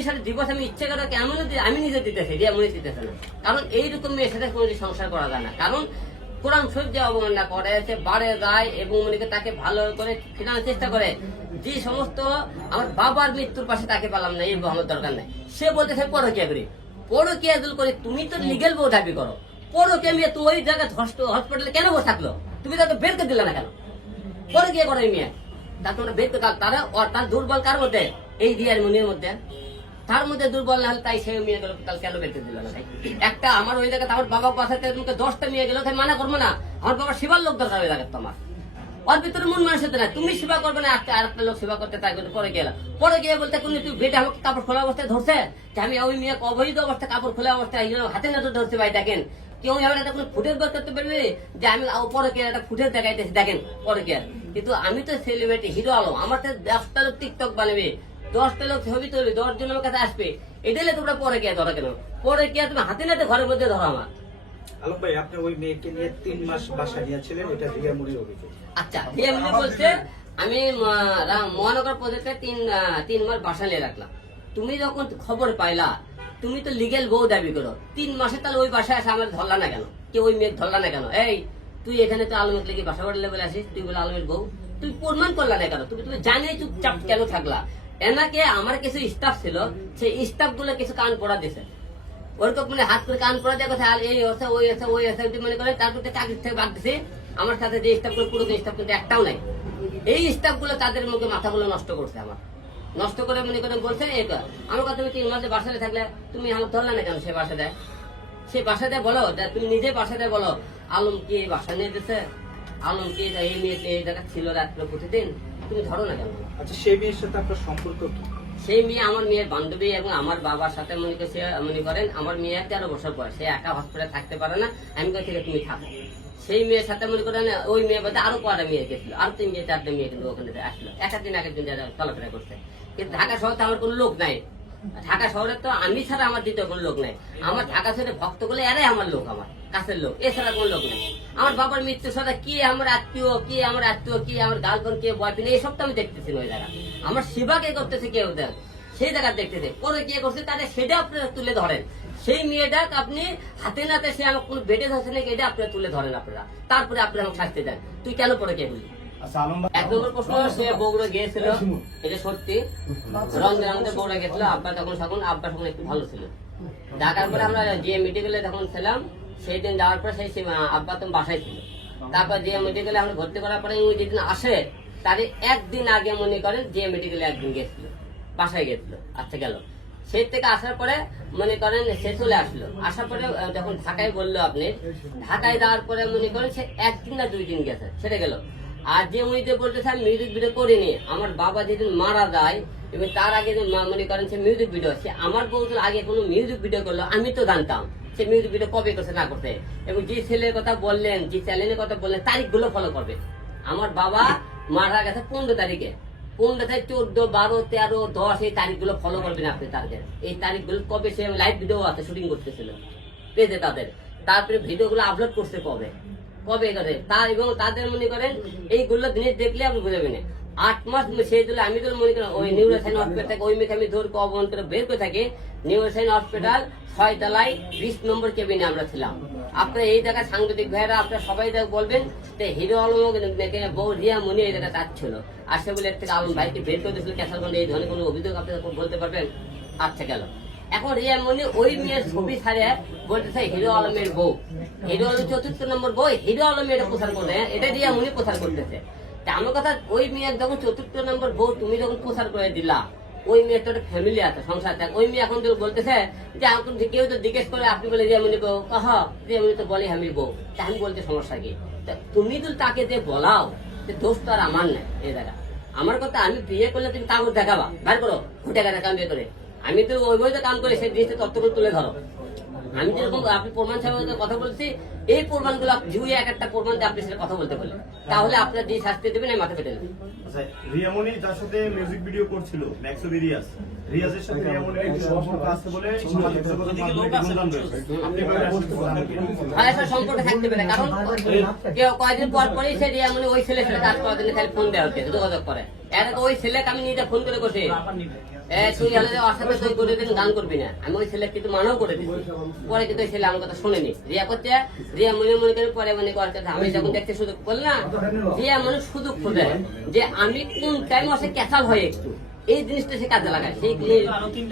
রিয়ামনির সাথে ডিভোর্স আমি ইচ্ছে করে কেমন আমি নিজে দিতেছি, রিয়ামনি দিতেছে না। কারণ এইরকম মেয়ের সাথে কোনো সংসার করা যায় না। কারণ কোরআন শরীফ যে অবমাননা করে, সে বাড়ে যায় এবং মনে তাকে ভালো করে ফেরানোর চেষ্টা করে। যে সমস্ত আমার বাবার মৃত্যুর পাশে তাকে পেলাম না, এই আমার দরকার নাই। সে বলতেছে পরকিয়া করি, পরকিয়া দূর করে। তুমি তো লিগেল বউ দাবি করো, পরকিয়া মেয়ে তো ওই জায়গায় হসপিটালে কেন বসে থাকলো? তুমি তাকে বের করে দিলে না কেন? পরকিয়া করে মেয়ে, তার তোমরা বের করে তারা তার দুর্বল কার মধ্যে? এই রিয়ার মনির মধ্যে। তার মধ্যে দুর্বল না হলে তাই সেই মেয়ে গেল, তাহলে কেন বের করে দিল না? একটা আমার ওই জায়গায় আমার বাবা কথাতে তোমাকে 10টা মেয়ে গেল, তাই মানা করবো না? আমার বাবার সেবার লোক দরকার ওই জায়গায় তোমার। ওর ভিতরে মন মানুষের না, তুমি সেবা করবে না, আর একটা লোক সেবা করতে তাই করে পরে গেলাম। পরে গিয়ে বলতে কোন তুই বেটে আমাকে কাপড় খোলা অবস্থায় ধরছে, আমি ওই মেয়ে অবৈধ অবস্থায় কাপড় খোলা অবস্থায় হাতে না ধরছে। ভাই দেখেন, কেউ আমার একটা কোনো ফুটের বের করতে পারবে যে আমি পরে কে একটা ফুটের দেখাইতেছি? দেখেন পরে কে। কিন্তু আমি তো সেলিব্রিটি, হিরো আলম, আমার তো 10টা লোক টিকটক বানাবে, 10টা লোক ছবি তুলবে, 10 জন আমার কাছে আসবে। এটাই তোমরা পরে কে ধরো কেন? পরে কে তুমি হাতে নাতে ঘরের মধ্যে ধরো আমার। আলম ভাই, আপনি ওই মেয়েকে নিয়ে 3 মাস বাসা নিয়েছিলেন, এটা রিয়ামনির অভিযোগ। আচ্ছা, রিয়ামনি বলছে আমি মহানগর প্রজেক্টে 3 মাস বাসা নিয়ে রাখলাম। তুমি যখন খবর পাইলা, তুমি তো লিগেল বউ দাবি করো, 3 মাসে তাহলে ওই বাসায় এসে আমার ধরলা না কেন? কেউ ওই মেয়ে ধরলা না কেন? এই তুই এখানে তো আলমের লেগে বাসা বাড়ি লেভেলে আসিস, তুই বলে আলমের বউ, তুই প্রমাণ করলা না কেন? তুমি জানিয়ে চুপচাপ কেন থাকলা? এনাকে আমার কিছু স্টাফ ছিল, সেই স্টাফ গুলো কিছু কান পড়া দিছে, ওরকম মানে হাত করে কান পড়া দেয় কথা, এই হচ্ছে ওই আছে ওই আছে মনে করে। তারপর চাকরি থেকে বাদ দিছে। আমার সাথে যে স্টাফ গুলো, পুরো স্টাফ কিন্তু একটাও নাই। এই স্টাফ গুলো তাদের মুখে মাথাগুলো নষ্ট করছে আমার, নষ্ট করে মনে করে বলছে আমার কথা, তুমি 3 মাসে বাসায় থাকলে তুমি আমার ধরলে না কেন? সে বাসা দেয়, সে বাসা দেয় বলো, তুমি নিজে বাসা দেয় বলো আলম কি বাসা নিয়ে দিচ্ছে, আলম কি এই মেয়ে এই জায়গা ছিল রাত্রে প্রতিদিন, তুমি ধরো না কেন? আচ্ছা, সেই মেয়ের সাথে আপনার সম্পর্ক কি? সেই মেয়ে আমার মেয়ের বান্ধবী এবং আমার বাবার সাথে মনে করেন আমার মেয়ে 13 বছর বয়স, সে একা হসপিটালে থাকতে পারে না। আমি কাছ থেকে তুমি থাকো। সেই মেয়ের সাথে মনে করেন ওই মেয়ে বলতে আরো কটা মেয়ে গেছিল, আরো 3-4টা মেয়ে কিন্তু ওখানে আসলো, একদিন চলাফেরা করছে। কিন্তু ঢাকা শহরে তো আমার কোনো লোক নাই। ঢাকা শহরে তো আমি ছাড়া আমার দ্বিতীয় কোনো লোক নাই। আমার ঢাকা শহরে ভক্ত গুলো এরাই আমার লোক, আমার কাছের লোক, এছাড়া কোনো লোক নেই। আমার বাবার মৃত্যুর সাথে কি আমার আত্মীয়, কি আমার গার্লফ্রেন্ড, কে বয়ফ্রেন্ড, এইসব তো আমি দেখতেছি ওই জায়গা। আমার সেবা কে করতেছে কেউ দেখ, সেই জায়গা দেখতেছে। পরে কে করছে তাহলে সেটা আপনারা তুলে ধরেন। সেই মেয়েটা আপনি হাতে নাতে, সে আমার কোনো বেটে ধরছে নাকি, এটা আপনারা তুলে ধরেন আপনারা। তারপরে আপনারা আমাকে শাস্তি দেন। তুই কেন পরে কে বলি? 1 নম্বর প্রশ্ন, সে বগুড়া গিয়েছিল, এটা সত্যি। রমজান আমাদের বগুড়া গেছিল, আব্বা তখন একটু ভালো ছিল। ঢাকার পরে আমরা যে মেডিকেলে যখন ছিলাম, সেই দিন যাওয়ার পরে সেই আব্বা তো বাসায় ছিল। তারপর যে মেডিকেলে আমরা ভর্তি করার পরে ওই যেদিন আসে, তার 1 দিন আগে মনে করেন যে মেডিকেলে একদিন গেছিল, বাসায় গেছিল। আচ্ছা গেল, সেই থেকে আসার পরে মনে করেন সে চলে আসলো। আসার পরে যখন ঢাকায় বললো, আপনি ঢাকায় যাওয়ার পরে মনে করেন সে 1 দিন না 2 দিন গেছে, সেটা গেল। আর যে উনি যে বলতেছে আমি মিউজিক ভিডিও করিনি, আমার বাবা যেদিন মারা যায় এবং তার আগে যে মনে করেন সে মিউজিক ভিডিও, সে আমার বউদের আগে কোনো মিউজিক ভিডিও করলো আমি তো জানতাম সে মিউজিক ভিডিও কবে করছে না করতে। এবং যে ছেলের কথা বললেন, যে চ্যানেলের কথা বললেন, তারিখগুলো ফলো করবে। আমার বাবা মারা গেছে 15 তারিখে, 15 তারিখ, 14, 12, 13, 10 এই তারিখগুলো ফলো করবেন আপনি। তাদের এই তারিখগুলো কবে সে লাইভ ভিডিও আছে, শুটিং করতেছিল পেজে তাদের। তারপরে ভিডিওগুলো আপলোড করছে কবে করে তার, এবং তাদের মনে করেন এইগুলো জিনিস দেখলে আপনি বুঝাবেন। 8 মাস সেই দিলে আমি তো মনে করেন ওই নিউরোসাইন হসপিটাল থেকে ওই মেয়েকে আমি ধরে অবমান করে বের করে থাকি। নিউরোসাইন হসপিটাল 6 তলায় 20 নম্বর কেবিনে আমরা ছিলাম। আপনার এই জায়গায় সাংবাদিক ভাইয়েরা আপনারা সবাই বলবেন যে হিরো আলম বউ রিয়ামনি এই জায়গায় চাচ্ছিল, আসে বলে থেকে আলম ভাইকে বের করে দিয়েছিল ক্যাসালগঞ্জে। এই ধরনের কোনো অভিযোগ আপনারা বলতে পারবেন? আচ্ছা গেল, এখন রিয়ামনি ওই মেয়ের ছবি ছাড়ে বলতেছে হিরো আলমের বউ, হিরো আলম 4র্থ নম্বর বই, হিরো আলম এটা প্রচার করে, এটা রিয়ামনি প্রচার করতেছে। আমার কথা, ওই মেয়ের যখন 4র্থ নম্বর বউ তুমি যখন প্রচার করে দিলা, ওই মেয়ের তো একটা ফ্যামিলি আছে, সংসার থাকে। ওই মেয়ে এখন তো বলতেছে যে এখন কেউ তো জিজ্ঞেস করে, আপনি বলে রিয়ামনি বউ, রিয়ামনি তো বলে আমি বউ, আমি বলতে সমস্যা কি? তুমি তো তাকে যে বলাও, দোষ তো আর আমার নাই এই জায়গা। আমার কথা, আমি বিয়ে করলে তুমি কাগজ দেখাবা, বার করো, ঘুটে টাকা কাম বিয়ে করে, আমি তো ওই বইতে কাম করে সেই জিনিসটা তত্ত্ব করে তুলে ধরো। আমি যেরকম আপনি প্রমাণ সাহেবের কথা বলছি, এই প্রমাণগুলো জুয়ে এক একটা প্রমাণ দিয়ে আপনি সেটা কথা বলতে বলেন, তাহলে আপনার যে শাস্তি দেবেন আমি মাথা পেটে নেবেন। আচ্ছা, রিয়ামণি যার সাথে মিউজিক ভিডিও করছিল ম্যাক্সো রিয়াজ, রিয়াজের সাথে রিয়ামণির একটি সম্পর্ক আছে বলে সামাজিক যোগাযোগ মাধ্যমে গুঞ্জন রয়েছে। আপনি বলেন ভাইয়ের সম্পর্কে থাকতে পারে, কারণ কেউ কয়েকদিন পর পরই সে রিয়া মানে ওই ছেলের সাথে কাজ করার জন্য খালি ফোন দেওয়া হচ্ছে, যোগাযোগ করে। এর আগে ওই ছেলেকে আমি নিজে ফোন করে বসে তুই হলে অসাথে তুই করে দিন গান করবি না, আমি ওই ছেলে কিন্তু মানাও করে দিচ্ছি। পরে কিন্তু ওই ছেলে আমার কথা শুনেনি, রিয়া করছে, রিয়া মনে মনে করে পরে মনে করছে আমি যখন দেখতে সুযোগ করল না, রিয়া মনে সুযোগ খুঁজে যে আমি কোন টাইম আসে ক্যাচাল হয় একটু এই জিনিসটা সে কাজে লাগায়, সেই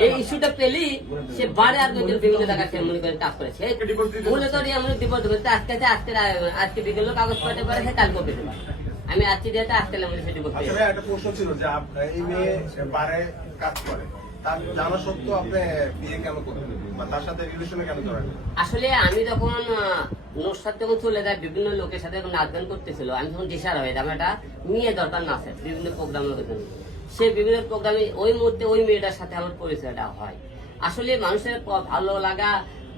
এই ইস্যুটা পেলেই সে বারে আর বিভিন্ন জায়গায় সে মনে করে কাজ করেছে। মূলত রিয়া মনে বিপদ হবে, আজকে বিকেল কাগজ পাঠাতে পারে, সে কালকেও পেতে পারে। আমি আজকে দিয়ে আজকে সেটি করতে আসলে একটা প্রশ্ন ছিল যে এই মেয়ে বারে কাজ করে, তার জানা সত্ত্বেও আপনি বিয়ে কেন করলেন বা তার সাথে রিলেশনে কেন জড়ালেন? আসলে আমি যখন নুসরাত যখন চলে যায় বিভিন্ন লোকের সাথে নাচ গান করতেছিল, আমি যখন দিশার হয়ে আমার একটা মেয়ে দরকার নাচে বিভিন্ন প্রোগ্রামের জন্য, সে বিভিন্ন প্রোগ্রামে ওই মুহূর্তে ওই মেয়েটার সাথে আমার পরিচয়টা হয়। আসলে মানুষের ভালো লাগা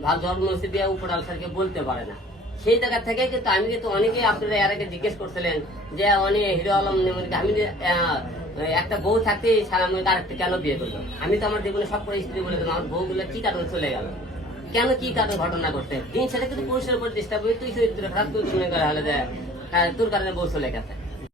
ভালো ধর্ম দিয়ে উপরাল স্যারকে বলতে পারে না, সেই জায়গা থেকে কিন্তু আমি কিন্তু অনেকেই আপনারা এর আগে জিজ্ঞেস করছিলেন যে অনেক হিরো আলম আমি একটা বউ থাকতে আরেকটা কেন বিয়ে করলো। আমি তো আমার জীবনে সব স্ত্রী বলে দিলাম, আমার বউগুলো কি কারণে চলে গেল, কেন কি কারণে ঘটনা করতে দিন, সেটা কিন্তু পুরুষের উপর চেষ্টা করি, তুই চরিত্র খারাপ তুই মনে করা হলে তোর কারণে বউ চলে গেছে।